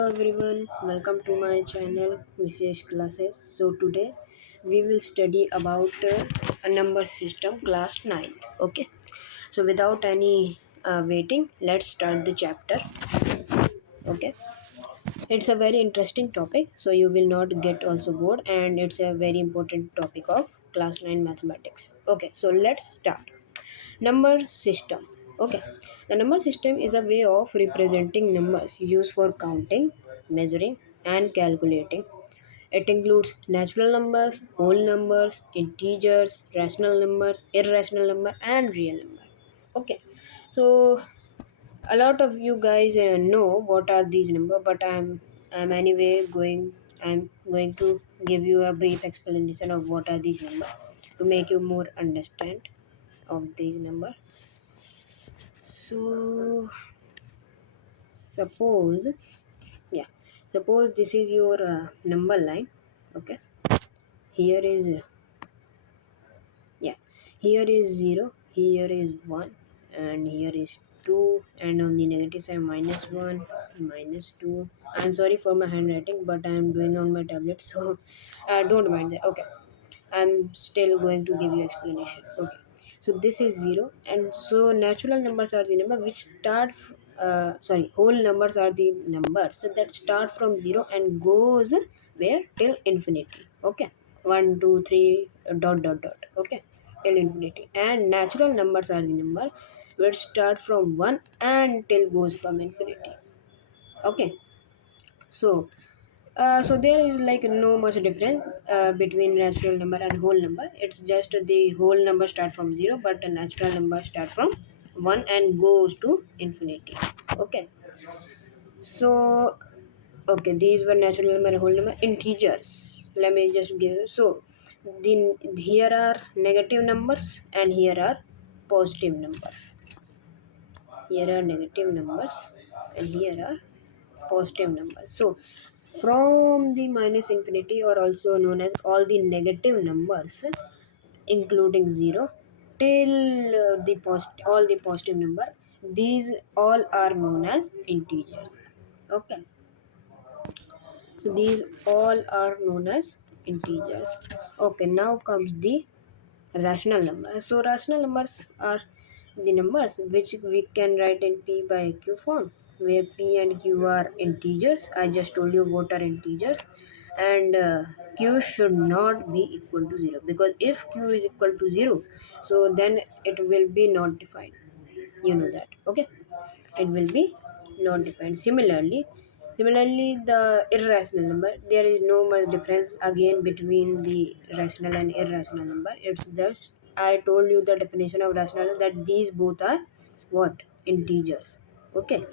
Hello everyone, welcome to my channel Vishesh classes. So today we will study about a number system class 9th. Okay, so without any waiting, let's start the chapter. Okay, it's a very interesting topic, so you will not get also bored, and it's a very important topic of class 9 mathematics. Okay, so let's start. Number system. Okay, the number system is a way of representing numbers used for counting, measuring, and calculating. It includes natural numbers, whole numbers, integers, rational numbers, irrational number, and real number. Okay, so a lot of you guys know what are these numbers, but I'm anyway going to give you a brief explanation of what are these numbers to make you more understand of these numbers. So suppose, yeah, suppose this is your number line. Okay, here is yeah, here is 0, here is 1, and here is 2, and on the negative side -1, -2. I'm sorry for my handwriting, but I'm doing on my tablet, so don't mind that. Okay, I'm still going to give you explanation. Okay, so this is 0, and so natural numbers are the number which start whole numbers are the numbers that start from 0 and goes where till infinity. Okay, 1 2 3 dot dot dot. Okay, till infinity. And natural numbers are the number which start from 1 and till goes from infinity. Okay, so so there is like no much difference between natural number and whole number. It's just the whole number start from 0, but the natural number start from 1 and goes to infinity. Okay, so okay, these were natural number and whole number. Integers, let me just give you. So the here are negative numbers and here are positive numbers. Here are negative numbers and here are positive numbers. So from the minus infinity, or also known as all the negative numbers including 0 till all the positive number, these all are known as integers. Okay, so these all are known as integers. Okay, now comes the rational number. So rational numbers are the numbers which we can write in p by q form, where p and q are integers. I just told you what are integers, and q should not be equal to 0, because if q is equal to 0, so then it will be not defined. You know that. Okay, it will be not defined. Similarly, the irrational number, there is no much difference again between the rational and irrational number. It's just I told you the definition of rational, that these both are what, integers. Okay,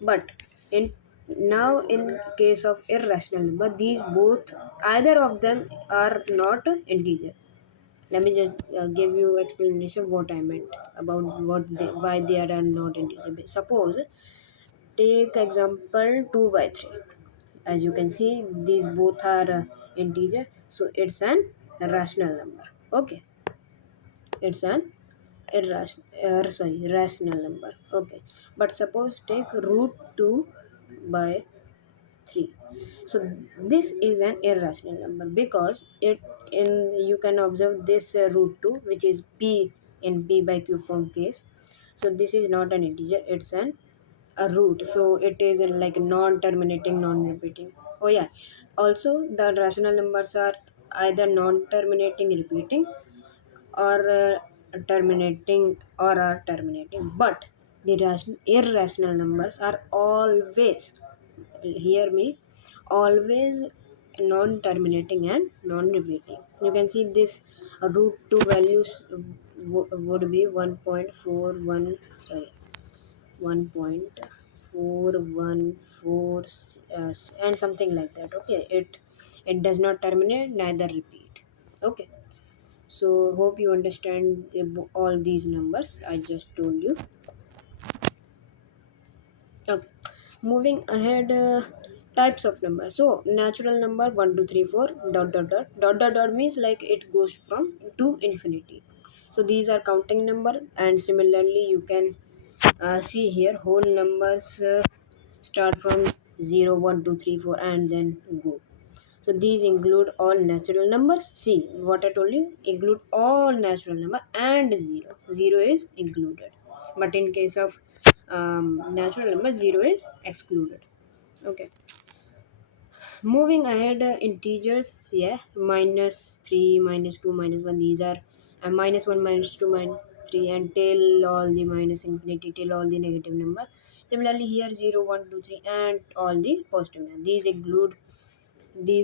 but in now in case of irrational number, these both, either of them are not integer. Let me just give you explanation what I meant about why they are not integer. Suppose, take example 2 by 3. As you can see, these both are integer, so it's an rational number. Okay, it's an rational number. Okay, but suppose take root 2 by 3. So this is an irrational number, because it in you can observe this root 2, which is p in p by q form case. So this is not an integer, it's an a root, so it is like non-terminating, non-repeating. Oh yeah, also the rational numbers are either non-terminating, repeating, or terminating, or are terminating. But the irrational numbers are always, hear me, always non-terminating and non-repeating. You can see this root 2 values would be 1.41, sorry, 1.414, and something like that. Okay, it does not terminate, neither repeat. Okay, so hope you understand all these numbers I just told you. Okay, moving ahead, types of numbers. So natural number 1 2 3 4 dot dot dot dot dot dot means like it goes from to infinity. So these are counting number, and similarly you can see here whole numbers start from 0, 1, 2, 3, 4, and then go. So these include all natural numbers. See what I told you, include all natural number and 0. 0 is included, but in case of natural number, 0 is excluded. Okay, moving ahead, integers, yeah, minus 3, minus 2, minus 1, these are minus 1, minus 2, minus 3, and till all the minus infinity, till all the negative number. Similarly here, 0, 1, 2, 3, and all the positive number. These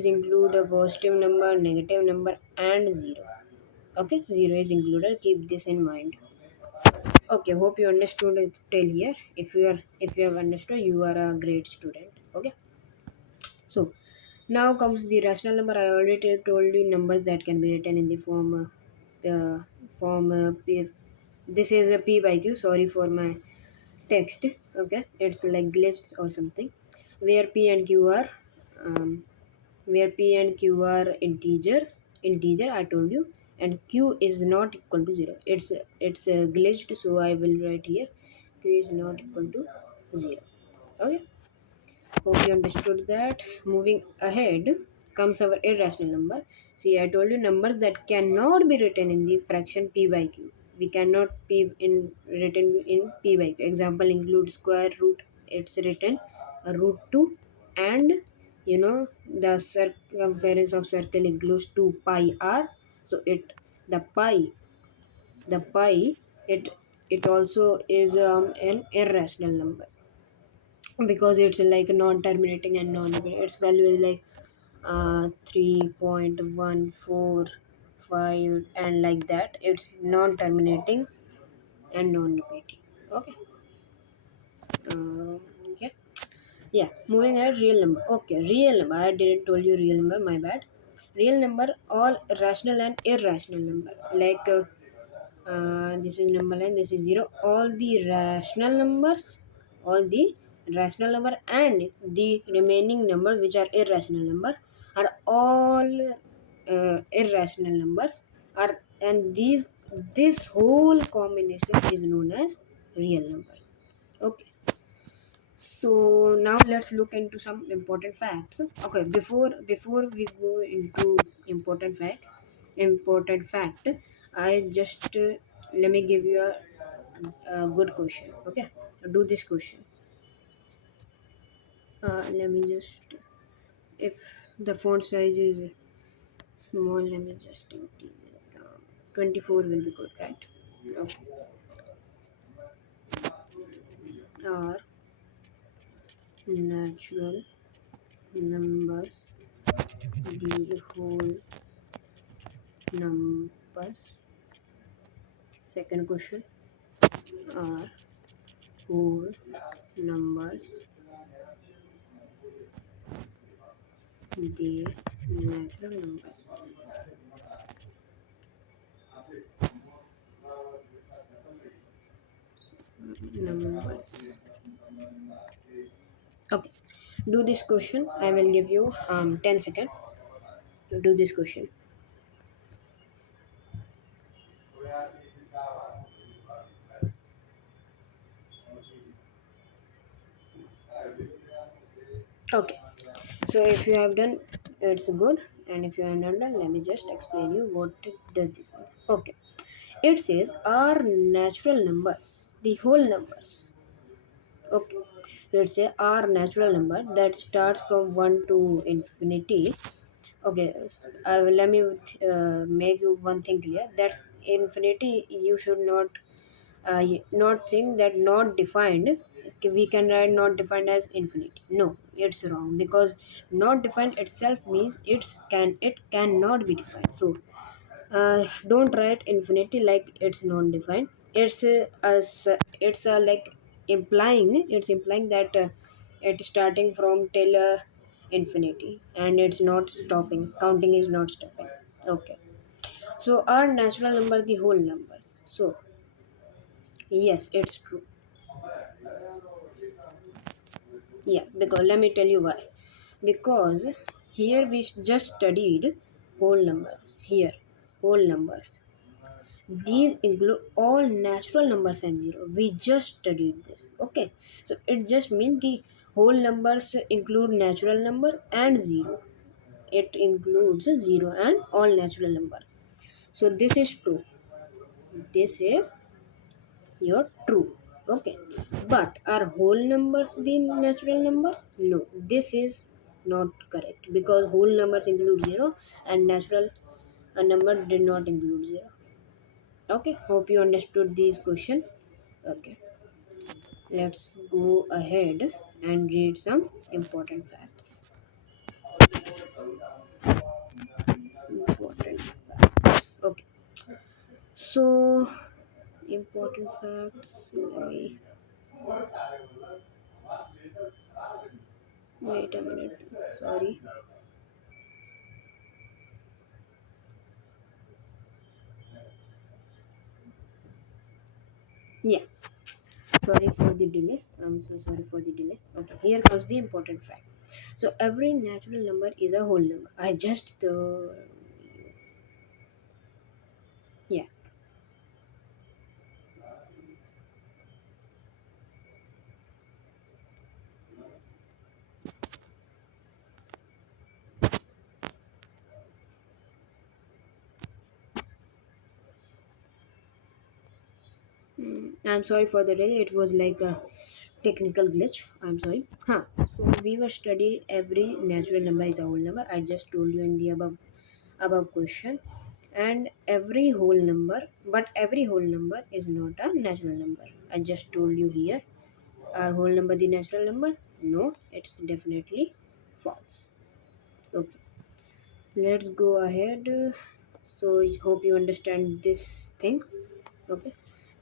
include a positive number, negative number, and 0. Okay, 0 is included, keep this in mind. Okay, hope you understood it till here. If you have understood, you are a great student. Okay, so now comes the rational number. I already told you numbers that can be written in the form p. This is a p by q. Sorry for my text. Okay, it's like glitched or something. Where p and q are um, where p and q are integer, I told you, and q is not equal to 0. It's glitched, so I will write here q is not equal to 0. Okay, hope you understood that. Moving ahead comes our irrational number. See, I told you numbers that cannot be written in the fraction p by q. We cannot p in written in p by q. Example include square root. It's written root 2, and the circumference of circle includes 2 pi r. So the pi it it also is an irrational number, because it's like non-terminating and non-repeating. Its value is like 3.145 and like that. It's non-terminating and non-repeating. Okay. Okay. Yeah, moving ahead, real number. Okay, real number. I didn't told you real number, my bad. Real number, all rational and irrational number. Like this is number line, this is 0. All the rational number and the remaining number which are irrational number are all irrational numbers. Are and these this whole combination is known as real number. Okay. So now let's look into some important facts. Okay, before we go into important fact, I just let me give you a good question. Okay, do this question. Let me just, if the font size is small, let me just increase it. 24 will be good, right? Okay. Are natural numbers the whole numbers? Second question, are whole numbers the natural numbers? Numbers. Okay. Do this question. I will give you 10 seconds to do this question. Okay. So if you have done, it's good. And if you have not done, let me just explain you what does this mean. Okay. It says are natural numbers the whole numbers. Okay. Let's say are natural number that starts from 1 to infinity. Okay, let me make you one thing clear, that infinity you should not think that not defined. We can write not defined as infinity. No, it's wrong, because not defined itself means it cannot be defined. So don't write infinity like it's non-defined. It's like implying that it's starting from till infinity, and it's not stopping. Counting is not stopping. Okay. So are natural number the whole numbers? So yes, it's true. Yeah, because let me tell you why. Because here we just studied whole numbers. Here, whole numbers. These include all natural numbers and zero. We just studied this. Okay. So it just means कि Whole numbers include natural numbers and zero. It includes zero and all natural number. So this is true. This is your true. Okay. But are whole numbers the natural numbers? No. This is not correct because whole numbers include zero and natural a number did not include zero. Okay. Hope you understood these question. Okay. Let's go ahead and read some important facts. Important facts. Okay. So important facts. Let me wait a minute. Sorry. Yeah. Sorry for the delay. I'm so sorry for the delay. Okay. Here comes the important fact. So every natural number is a whole number. I just yeah. I'm sorry for the delay. It was like a technical glitch. I'm sorry. Huh. So we were studying every natural number is a whole number. I just told you in the above question, and every whole number, but every whole number is not a natural number. I just told you here. Are whole number the natural number? No, it's definitely false. Okay. Let's go ahead. So hope you understand this thing. Okay.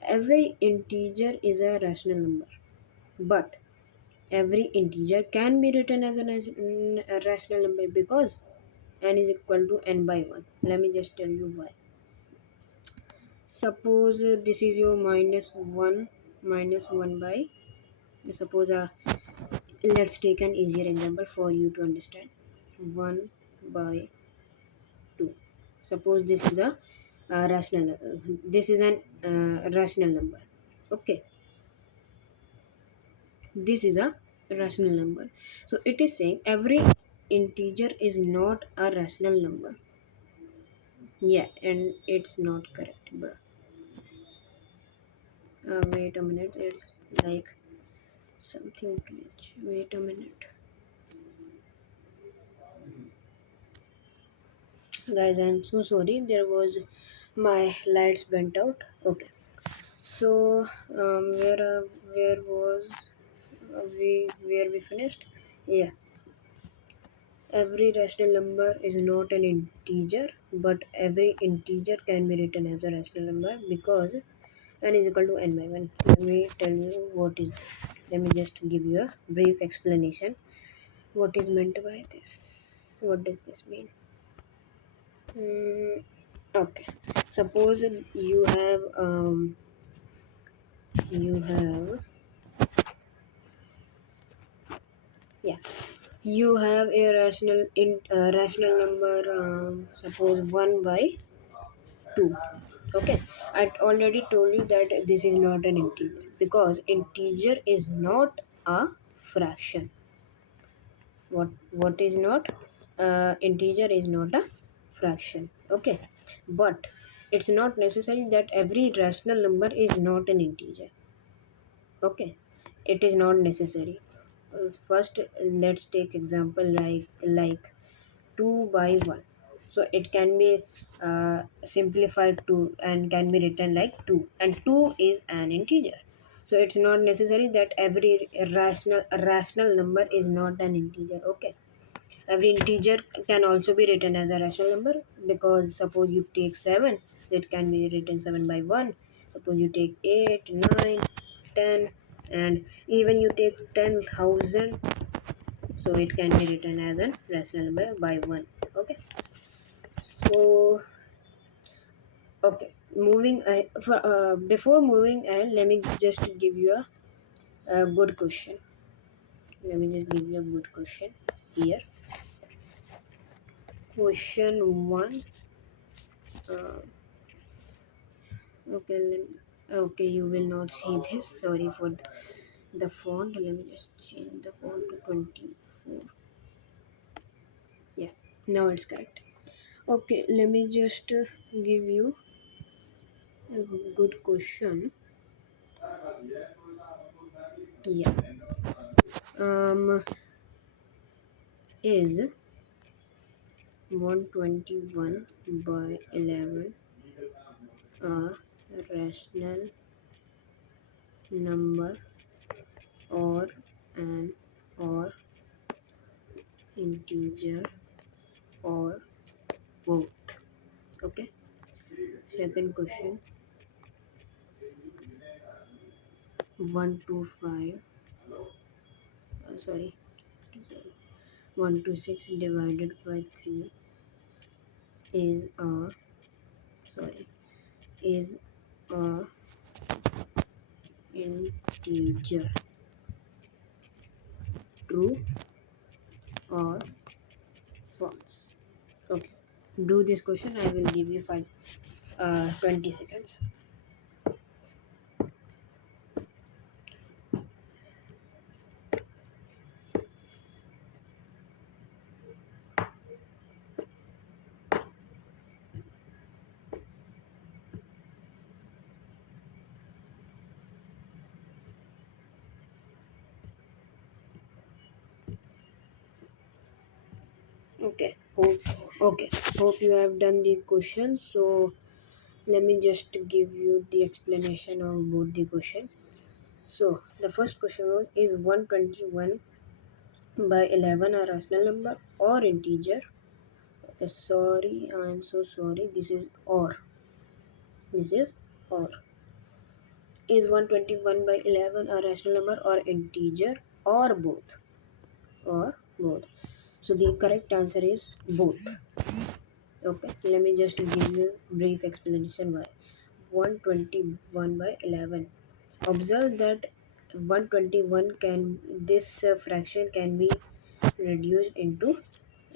Every integer is a rational number, but every integer can be written as a rational number because n is equal to n by 1. Let me just tell you why. Suppose this is your minus 1 by, suppose let's take an easier example for you to understand. 1 by 2. Suppose this is a rational this is an rational number. Okay, this is a rational number. So it is saying every integer is not a rational number. Yeah, and it's not correct, bro. Wait a minute, it's like something glitch. Wait a minute, guys. I'm so sorry. There was my lights went out. Okay, so where was where we finished? Yeah, every rational number is not an integer, but every integer can be written as a rational number because n is equal to n by 1. Let me tell you what is this. Let me just give you a brief explanation. What is meant by this? What does this mean? Mm, okay. Suppose you have yeah, you have a rational number, suppose 1 by 2. Okay, I already told you that this is not an integer because integer is not a fraction. What is not, integer is not a fraction. Okay, but it's not necessary that every rational number is not an integer. Okay, it is not necessary. First, let's take example like 2 by 1. So it can be simplified to and can be written like 2, and 2 is an integer. So it's not necessary that every rational number is not an integer. Okay, every integer can also be written as a rational number because suppose you take 7, it can be written 7 by 1. Suppose you take 8, 9, 10, and even you take 10,000, so it can be written as a rational number by 1. Okay, so okay, moving for before moving ahead, let me just give you a good question. Let me just give you a good question here. Question 1. uh, okay, okay, you will not see this. Sorry for the font. Let me just change the font to 24. Yeah, now it's correct. Okay, let me just give you a good question. Yeah. Is 121 by 11 a rational number or an or integer or both? Okay. Second question, 125, sorry, 126 divided by 3 is a, sorry, is a integer. True or false? Okay. Do this question. I will give you 20 seconds. Okay. Hope you have done the question. So let me just give you the explanation of both the question. So the first question was, is 121 by 11 a rational number or integer? Okay, sorry, I'm so sorry. This is or. This is or. Is 121 by 11 a rational number or integer or both? Or both. So the correct answer is both. Okay, let me just give you brief explanation why. 121 by 11. Observe that 121 can, this fraction can be reduced into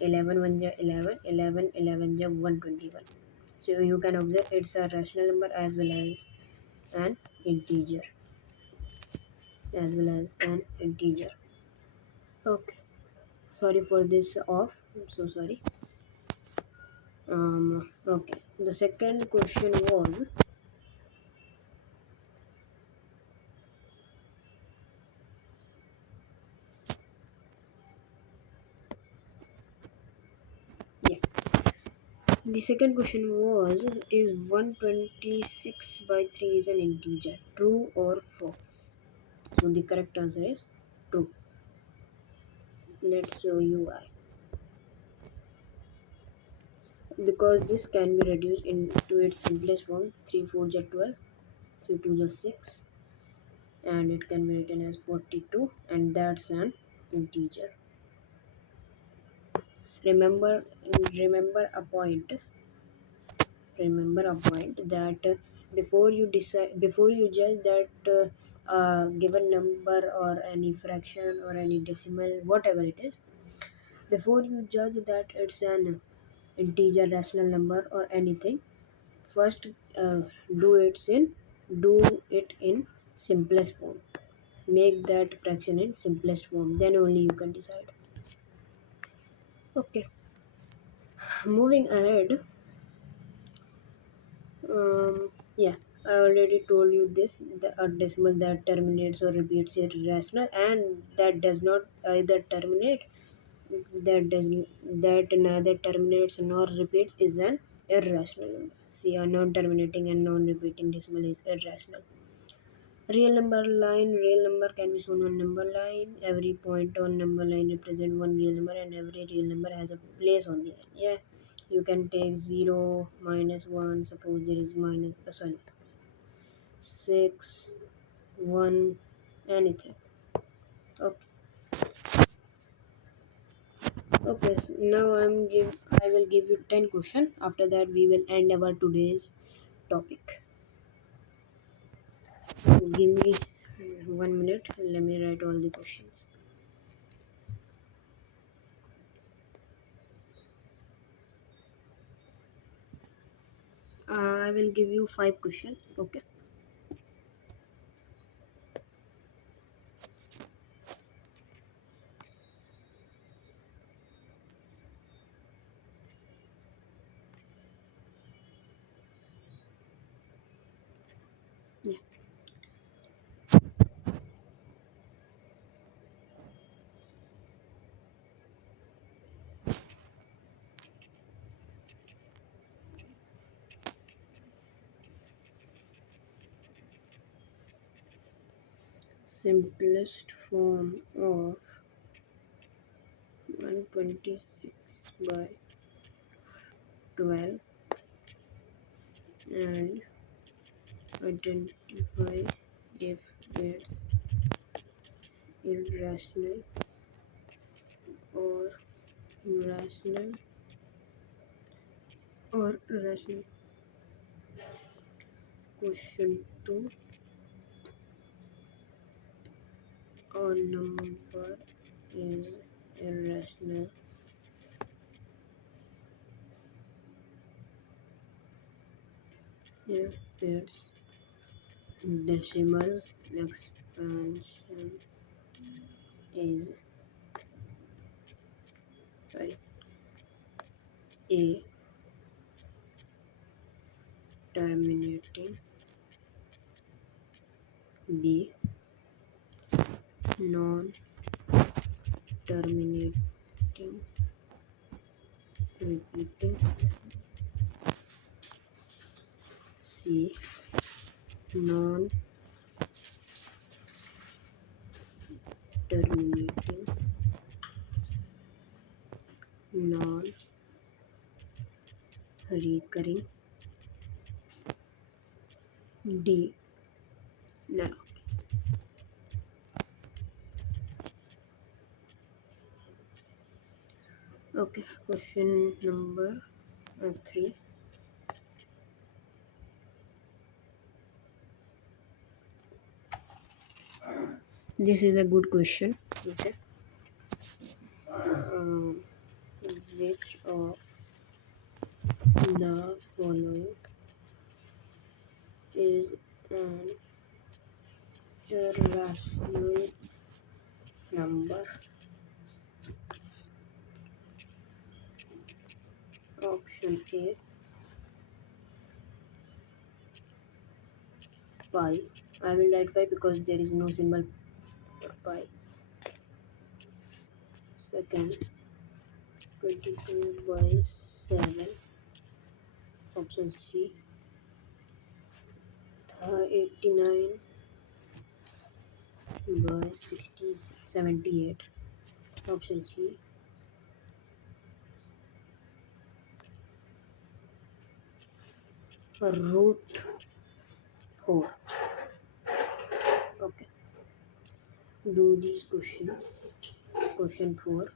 11 1 ja 11, 11 11 ja 121. So you can observe it's a rational number as well as an integer. Okay, sorry for this off. I'm so sorry. Okay, the second question was, yeah, the second question was, is 126 by 3 is an integer? True or false? So the correct answer is true. Let's show you why. Because this can be reduced into its simplest form, 3 4 ja 12, 3 2 ja 6, and it can be written as 42, and that's an integer. Remember, remember a point. Remember a point that before you decide, before you judge that given number or any fraction or any decimal, whatever it is, before you judge that it's an integer, rational number, or anything, first do it in do it in simplest form. Make that fraction in simplest form, then only you can decide. Okay, moving ahead. Yeah, I already told you this. A decimal that terminates or repeats is rational, and that does not either terminate, that does that neither terminates nor repeats is an irrational number. See, a non-terminating and non-repeating decimal is irrational. Real number can be shown on number line. Every point on number line represent one real number, and every real number has a place on the line. Yeah, you can take 0 minus 1. Suppose there is minus, sorry, 6 1, anything. Okay. Okay, so now I will give you 10 question. After that we will end our today's topic. Give me 1 minute. Let me write all the questions. I will give you 5 questions. Okay. simplest form of 126 by 12 and identify if it's irrational or rational or rational. Question 2. A number is irrational if its decimal expansion is sorry, A terminating, B non terminating, repeating, C non terminating, non recurring, D none. Okay, question number 3. This is a good question. Okay. Um, which of the following is an irrational number? Option A pi. I will write pi because there is no symbol for pi. Second, 22 by 7. Option C. 89 by 60, 78. Option C. Root 4. Okay. Do these questions. Question 4.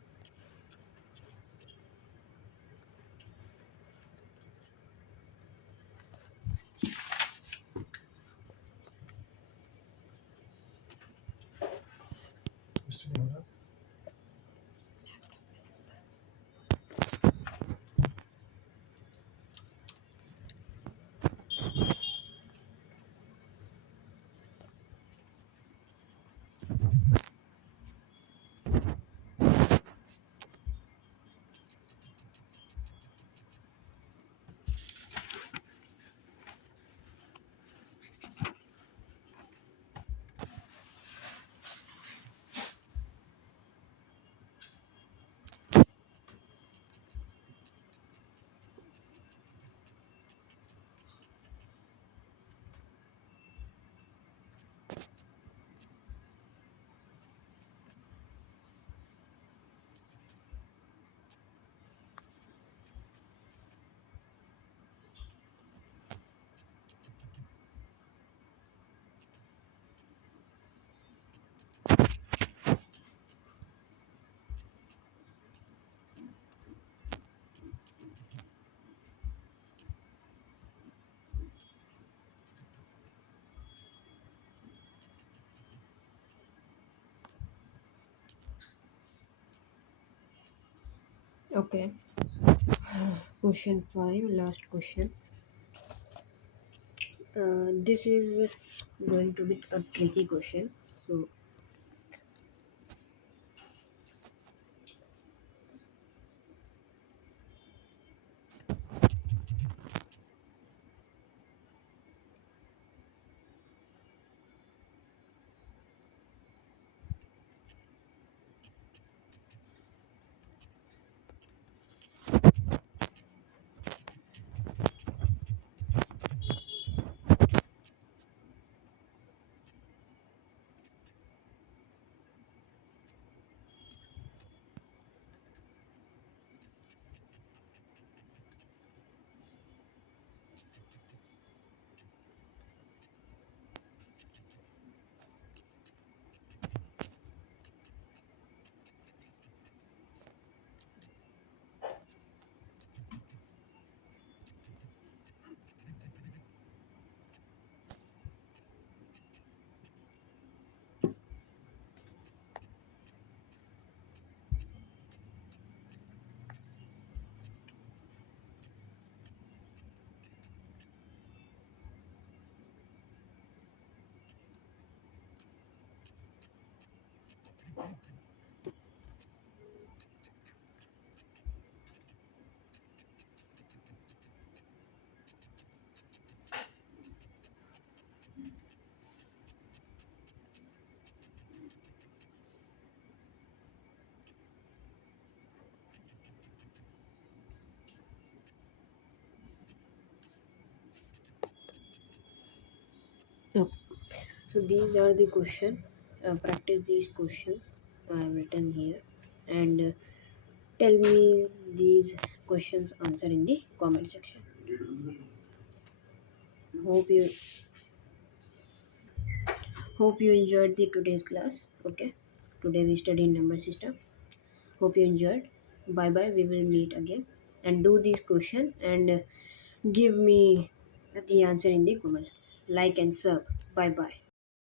Okay. Question 5, last question. This is going to be a tricky question. So, So these are the question. Practice these questions I have written here, and tell me these questions answer in the comment section. Hope you hope you enjoyed the today's class. Okay, today we studied number system. Hope you enjoyed. Bye bye, we will meet again, and do this question, and give me the answer in the comment section. Like and sub. Bye bye.